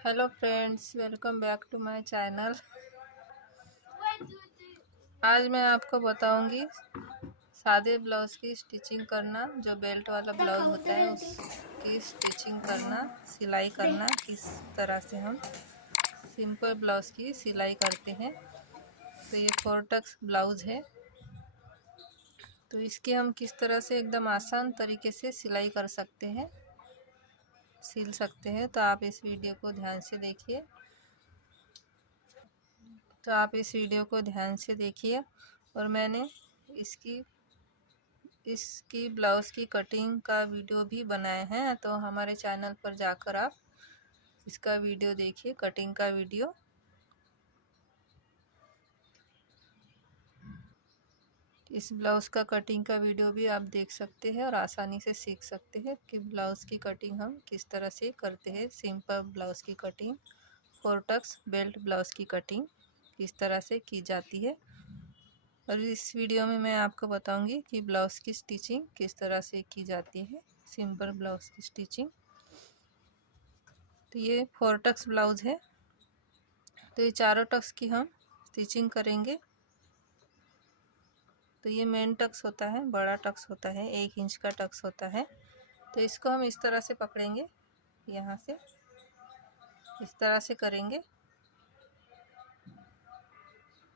Hello friends, welcome back to my channel. आज मैं आपको बताऊंगी सादे ब्लाउज़ की स्टिचिंग करना। जो बेल्ट वाला ब्लाउज़ होता है उसकी स्टिचिंग करना, सिलाई करना, किस तरह से हम सिंपल ब्लाउज़ की सिलाई करते हैं। तो ये 4 टक्स ब्लाउज़ है, तो इसके हम किस तरह से एकदम आसान तरीके से सिलाई कर सकते हैं, सिल सकते हैं। तो आप इस वीडियो को ध्यान से देखिए। और मैंने इसकी इसकी ब्लाउज़ की कटिंग का वीडियो भी बनाए हैं, तो हमारे चैनल पर जाकर आप इसका वीडियो देखिए, कटिंग का वीडियो। इस ब्लाउज़ का कटिंग का वीडियो भी आप देख सकते हैं और आसानी से सीख सकते हैं कि ब्लाउज़ की कटिंग हम किस तरह से करते हैं। सिंपल ब्लाउज़ की कटिंग, 4 टक्स बेल्ट ब्लाउज़ की कटिंग किस तरह से की जाती है। और इस वीडियो में मैं आपको बताऊंगी कि ब्लाउज़ की स्टिचिंग किस तरह से की जाती है, सिंपल ब्लाउज़ की स्टिचिंग। तो ये 4 टक्स ब्लाउज़ है, तो ये चारों टक्स की हम स्टिचिंग करेंगे। तो ये मेन टक्स होता है, बड़ा टक्स होता है, 1 इंच का टक्स होता है। तो इसको हम इस तरह से पकड़ेंगे, यहाँ से इस तरह से करेंगे,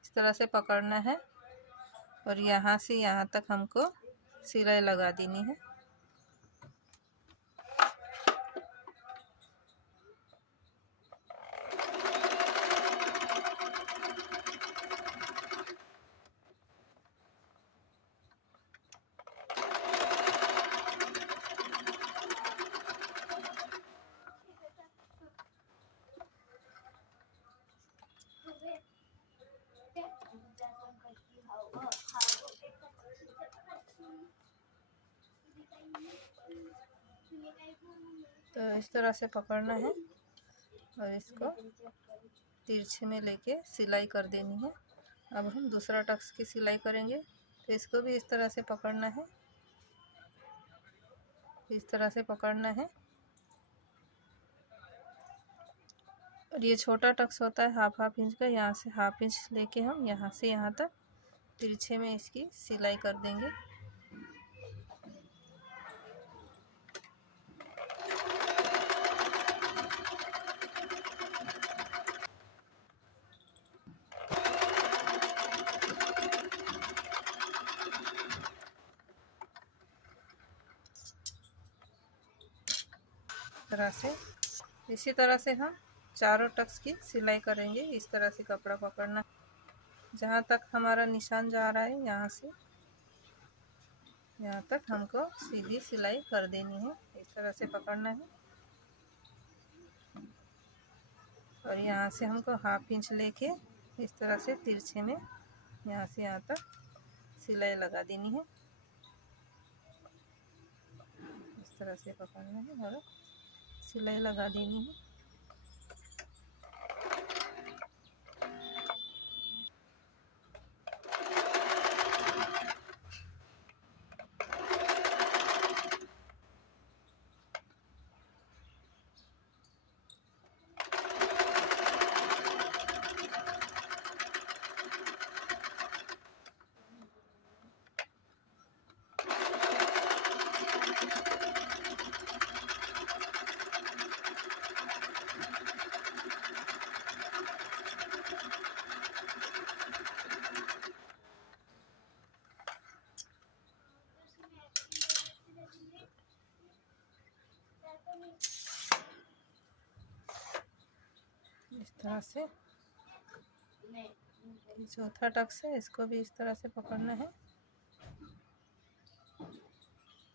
इस तरह से पकड़ना है और यहाँ से यहाँ तक हमको सिलाई लगा देनी है। तो इस तरह से पकड़ना है और इसको तिरछे में लेके सिलाई कर देनी है। अब हम दूसरा टक्स की सिलाई करेंगे, तो इसको भी इस तरह से पकड़ना है, इस तरह से पकड़ना है। और ये छोटा टक्स होता है हाफ इंच का, यहाँ से हाफ इंच लेके हम यहाँ से यहाँ तक तिरछे में इसकी सिलाई कर देंगे। तरह से इसी तरह से हम चारों टक्स की सिलाई करेंगे। इस तरह से कपड़ा पकड़ना, जहाँ तक हमारा निशान जा रहा है यहाँ से यहाँ तक हमको सीधी सिलाई कर देनी है। इस तरह से पकड़ना है और यहाँ से हमको हाफ इंच लेके इस तरह से तिरछे में यहाँ से यहाँ तक सिलाई लगा देनी है। इस तरह से पकड़ना है और सिलाई लगा देनी है। इस तरह से चौथा टक्स है, इसको भी इस तरह से पकड़ना है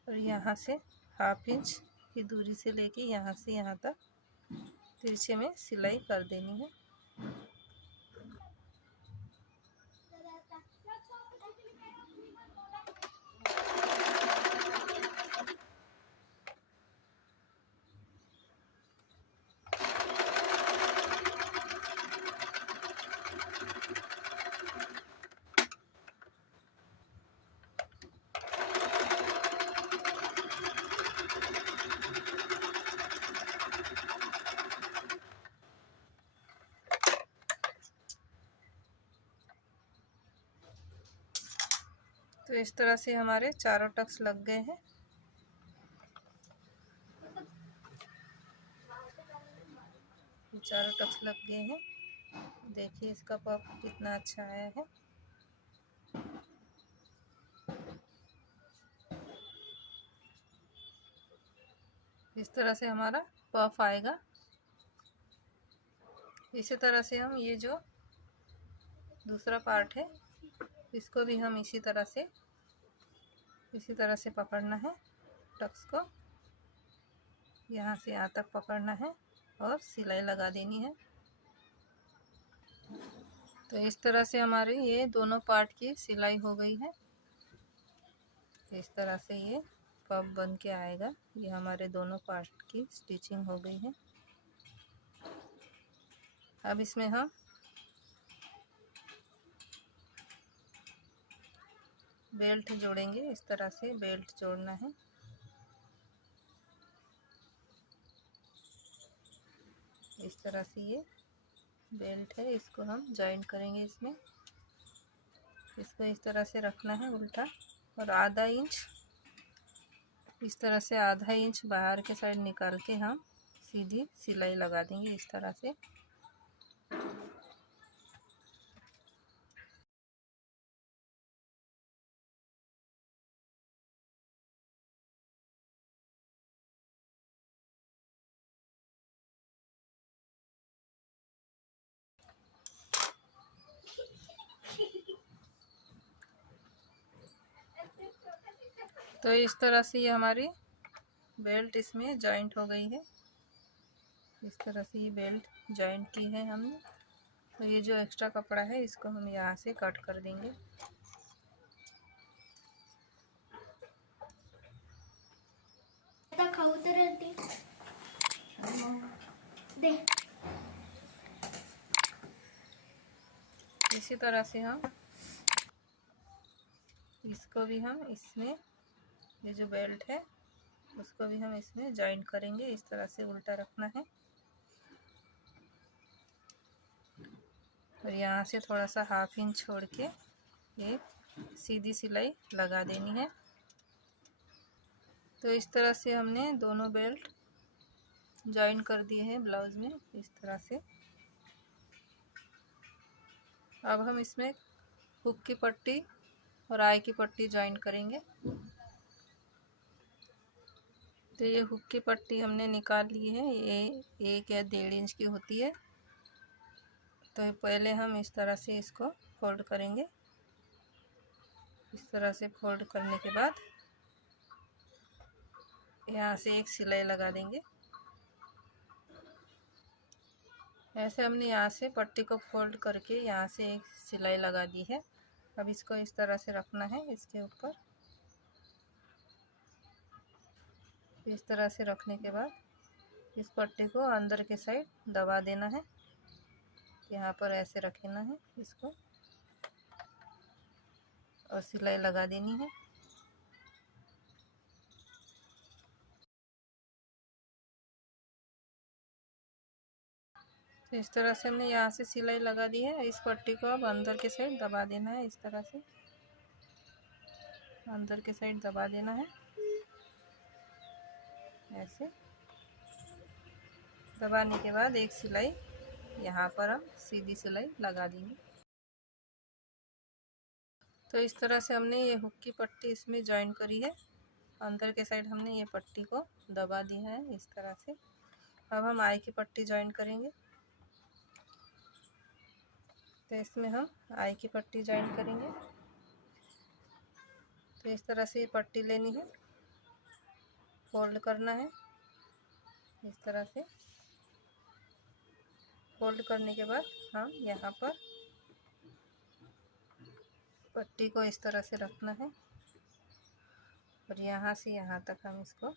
और यहाँ से हाफ इंच की दूरी से लेके यहाँ से यहाँ तक तिरछे में सिलाई कर देनी है। तो इस तरह से हमारे चारों टक्स लग गए हैं। चारों टक्स लग गए हैं। देखिए इसका पफ कितना अच्छा आया है। इस तरह से हमारा पफ आएगा। इसी तरह से हम ये जो दूसरा पार्ट है इसको भी हम इसी तरह से पकड़ना है। टक्स को यहाँ से यहाँ तक पकड़ना है और सिलाई लगा देनी है। तो इस तरह से हमारे ये दोनों पार्ट की सिलाई हो गई है। इस तरह से ये पफ बन के आएगा। ये हमारे दोनों पार्ट की स्टिचिंग हो गई है। अब इसमें हम बेल्ट जोड़ेंगे। इस तरह से बेल्ट जोड़ना है। इस तरह से ये बेल्ट है, इसको हम जॉइन करेंगे इसमें। इसको इस तरह से रखना है उल्टा और आधा इंच, इस तरह से आधा इंच बाहर के साइड निकाल के हम सीधी सिलाई लगा देंगे इस तरह से। तो इस तरह से ये हमारी बेल्ट इसमें जॉइंट हो गई है। इस तरह से ये बेल्ट जॉइंट की है हमने। तो ये जो एक्स्ट्रा कपड़ा है इसको हम यहाँ से कट कर देंगे। इसी तरह से हम इसको भी हम इसमें, ये जो बेल्ट है उसको भी हम इसमें जॉइन करेंगे। इस तरह से उल्टा रखना है और यहाँ से थोड़ा सा हाफ इंच छोड़ के ये सीधी सिलाई लगा देनी है। तो इस तरह से हमने दोनों बेल्ट जॉइन कर दिए हैं ब्लाउज में इस तरह से। अब हम इसमें हुक की पट्टी और आई की पट्टी जॉइन करेंगे। तो ये हुक की पट्टी हमने निकाल ली है, ये 1 या 1.5 इंच की होती है। तो पहले हम इस तरह से इसको फोल्ड करेंगे। इस तरह से फोल्ड करने के बाद यहाँ से एक सिलाई लगा देंगे। ऐसे हमने यहाँ से पट्टी को फोल्ड करके यहाँ से एक सिलाई लगा दी है। अब इसको इस तरह से रखना है इसके ऊपर। इस तरह से रखने के बाद इस पट्टी को अंदर के साइड दबा देना है। यहाँ पर ऐसे रखना है इसको और सिलाई लगा देनी है। तो इस तरह से हमने यहाँ से सिलाई लगा दी है। इस पट्टी को अब अंदर के साइड दबा देना है। इस तरह से अंदर के साइड दबा देना है। ऐसे दबाने के बाद एक सिलाई यहाँ पर हम सीधी सिलाई लगा देंगे। तो इस तरह से हमने ये हुक की पट्टी इसमें जॉइन करी है। अंदर के साइड हमने ये पट्टी को दबा दिया है इस तरह से। अब हम आई की पट्टी जॉइन करेंगे। तो इसमें हम आई की पट्टी जॉइन करेंगे। तो इस तरह से ये पट्टी लेनी है, फोल्ड करना है इस तरह से। फोल्ड करने के बाद हम यहाँ पर पट्टी को इस तरह से रखना है और यहाँ से यहाँ तक हम इसको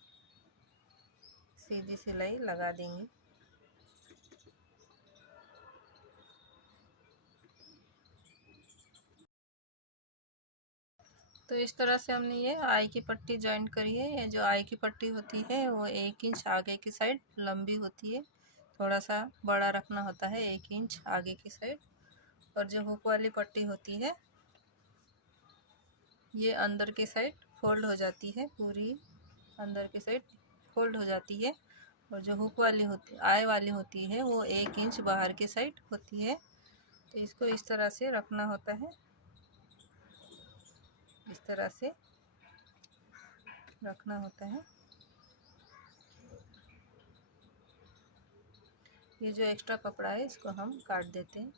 सीधी सिलाई लगा देंगे। तो इस तरह से हमने ये आई की पट्टी जॉइन करी है। ये जो आई की पट्टी होती है वो 1 इंच आगे की साइड लंबी होती है। थोड़ा सा बड़ा रखना होता है 1 इंच आगे की साइड। और जो हुक वाली पट्टी होती है ये अंदर के साइड फोल्ड हो जाती है, पूरी अंदर के साइड फोल्ड हो जाती है। और जो हुक वाली होती आय वाली होती है वो 1 इंच बाहर के साइड होती है। तो इसको इस तरह से रखना होता है, इस तरह से रखना होता है। ये जो एक्स्ट्रा कपड़ा है इसको हम काट देते हैं।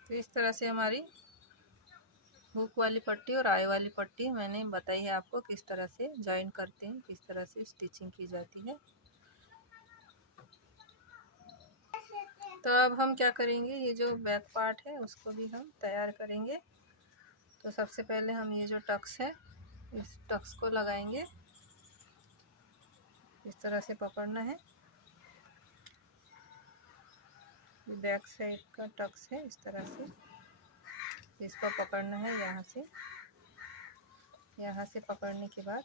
तो इस तरह से हमारी हुक वाली पट्टी और आई वाली पट्टी मैंने बताई है आपको किस तरह से जॉइन करते हैं, किस तरह से स्टिचिंग की जाती है। तो अब हम क्या करेंगे, ये जो बैक पार्ट है उसको भी हम तैयार करेंगे। तो सबसे पहले हम ये जो टक्स है इस टक्स को लगाएंगे, इस तरह से पकड़ना है। बैक साइड का टक्स है, इस तरह से इसको पकड़ना है। यहाँ से पकड़ने के बाद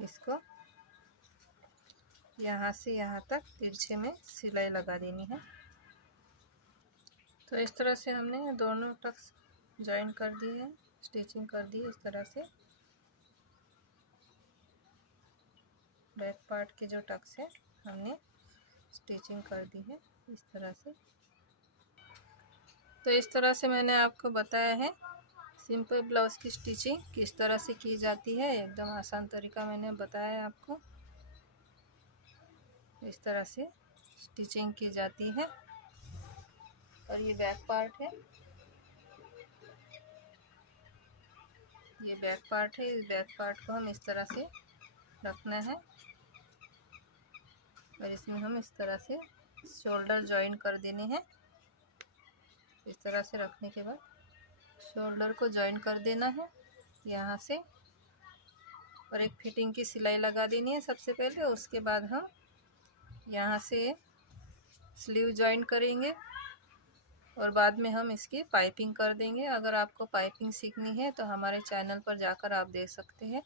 इसको यहाँ से यहाँ तक तिरछे में सिलाई लगा देनी है। तो इस तरह से हमने दोनों टक्स जॉइन कर दिए हैं, स्टिचिंग कर दी इस तरह से। बैक पार्ट के जो टक्स है हमने स्टिचिंग कर दी है इस तरह से। तो इस तरह से मैंने आपको बताया है सिंपल ब्लाउज़ की स्टिचिंग किस तरह से की जाती है। एकदम आसान तरीका मैंने बताया है आपको, इस तरह से स्टिचिंग की जाती है। और ये बैक पार्ट है, ये बैक पार्ट है। इस बैक पार्ट को हम इस तरह से रखना है और इसमें हम इस तरह से शोल्डर जॉइन कर देने हैं। इस तरह से रखने के बाद शोल्डर को जॉइन कर देना है यहाँ से, और एक फिटिंग की सिलाई लगा देनी है सबसे पहले। उसके बाद हम यहाँ से स्लीव जॉइन करेंगे और बाद में हम इसकी पाइपिंग कर देंगे। अगर आपको पाइपिंग सीखनी है तो हमारे चैनल पर जाकर आप देख सकते हैं,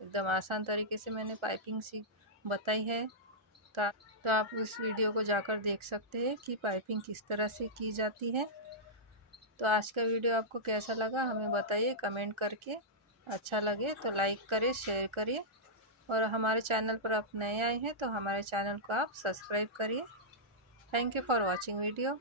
एकदम आसान तरीके से मैंने पाइपिंग बताई है। तो आप उस वीडियो को जाकर देख सकते हैं कि पाइपिंग किस तरह से की जाती है। तो आज का वीडियो आपको कैसा लगा हमें बताइए कमेंट करके। अच्छा लगे तो लाइक करें, शेयर करिए, और हमारे चैनल पर आप नए आए हैं तो हमारे चैनल को आप सब्सक्राइब करिए। Thank you for watching video.